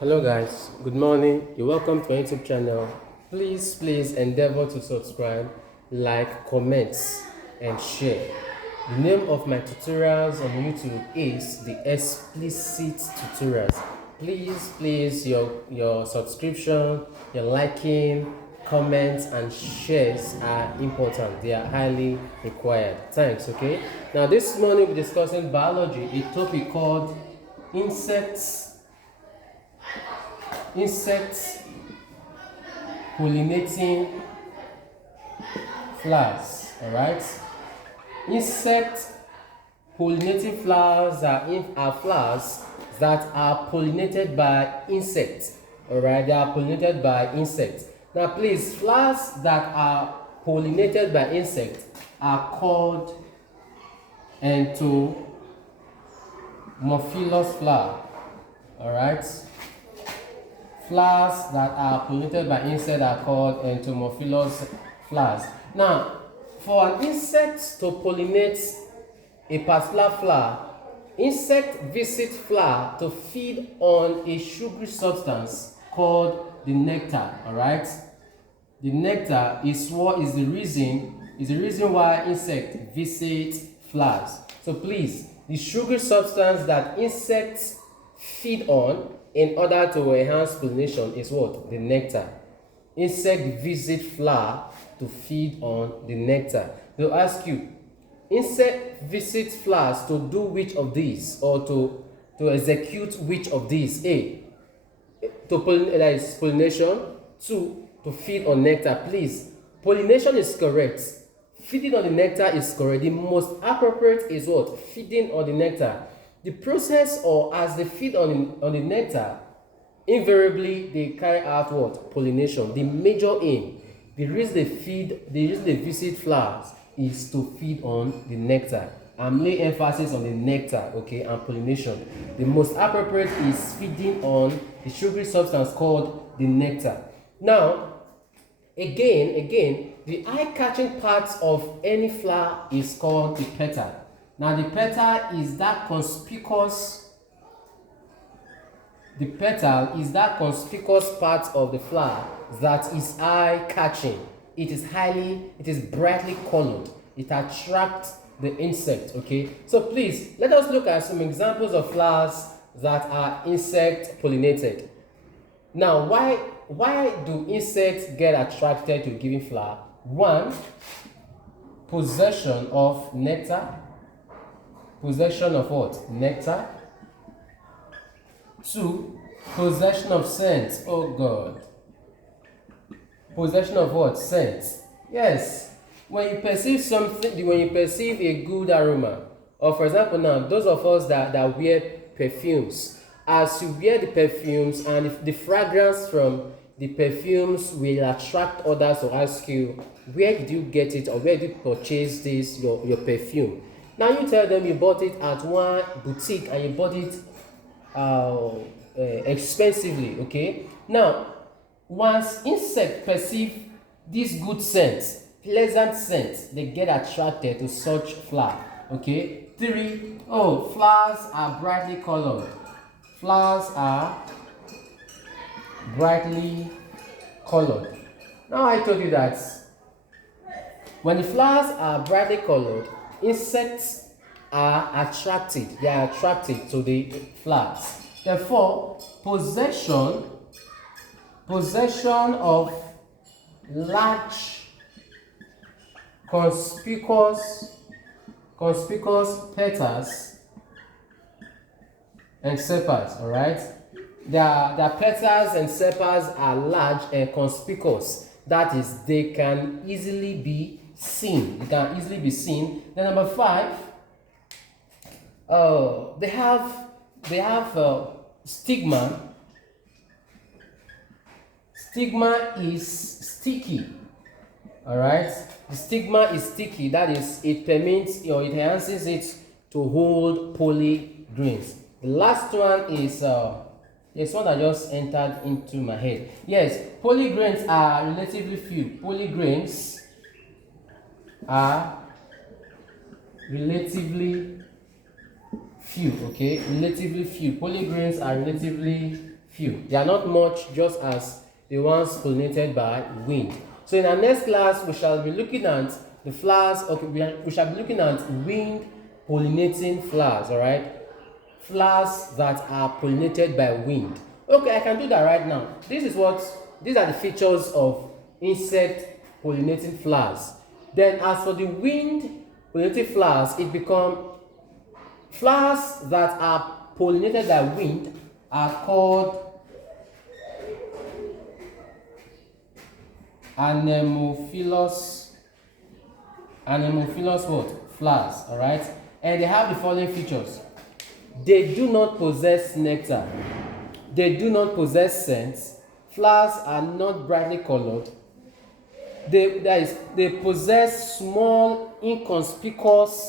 Hello guys, good morning. You're welcome to my YouTube channel. Please endeavor to subscribe, like, comment, and share. The name of my tutorials on YouTube is the explicit tutorials. Please, your subscription, your liking, comments, and shares are important. They are highly required. Thanks. Okay. Now this morning we're discussing biology, a topic called insects pollinating flowers. All right. Insect pollinating flowers are flowers that are pollinated by insects. All right, they are pollinated by insects. Now please, flowers that are pollinated by insects are called entomophilos flower. All right, flowers that are pollinated by insects are called entomophilos flowers. Now, for an insect to pollinate a particular flower, insect visit flower to feed on a sugary substance called the nectar. All right, the nectar is the reason why insect visit flowers. So please, the sugary substance that insects feed on in order to enhance pollination is what? The nectar. Insect visit flower to feed on the nectar. They'll ask you, insect visit flowers to do which of these, or to execute which of these? A, that is pollination. 2, to feed on nectar. Please, pollination is correct. Feeding on the nectar is correct. The most appropriate is what? Feeding on the nectar. The process, or as they feed on the nectar, invariably they carry out what? Pollination. The major aim, the reason they visit flowers is to feed on the nectar. I'm laying emphasis on the nectar, okay, and pollination. The most appropriate is feeding on the sugary substance called the nectar. Now, again, the eye-catching part of any flower is called the petal. Now, the petal is that conspicuous part of the flower that is eye-catching. It is brightly colored. It attracts the insect, okay? So please, let us look at some examples of flowers that are insect pollinated. Now, why do insects get attracted to a given flower? 1, possession of nectar. Possession of what? Nectar. 2, possession of scent. Oh God. Possession of what? Scent. Yes. When you perceive something, when you perceive a good aroma, or for example now, those of us that wear perfumes, as you wear the perfumes and if the fragrance from the perfumes will attract others to ask you, where did you get it, or where did you purchase this, your perfume? Now you tell them you bought it at one boutique and you bought it expensively, okay? Now, once insects perceive this good scent, pleasant scent, they get attracted to such flower, okay? 3, flowers are brightly colored. Flowers are brightly colored. Now I told you that when the flowers are brightly colored, insects are attracted. They are attracted to the flowers. Therefore, possession of large conspicuous petals and sepals, all right? Their petals and sepals are large and conspicuous. That is, they can easily be seen. Then number 5, they have stigma. Stigma is sticky. All right, the stigma is sticky. That is, it permits, it enhances it to hold poly grains. The last one is there's one that just entered into my head. Yes, poly grains are relatively few. Poly grains are relatively few. Okay, relatively few. Poly grains are relatively few. They are not much, just as the ones pollinated by wind. So in our next class, we shall be looking at the flowers. Okay, we shall be looking at wind pollinating flowers. All right, flowers that are pollinated by wind. Okay, I can do that right now. These are the features of insect pollinating flowers. Then as for the wind pollinating flowers, it become flowers that are pollinated by wind are called anemophilous what? Flowers, all right? And they have the following features. They do not possess nectar. They do not possess scents. Flowers are not brightly colored. They possess small, inconspicuous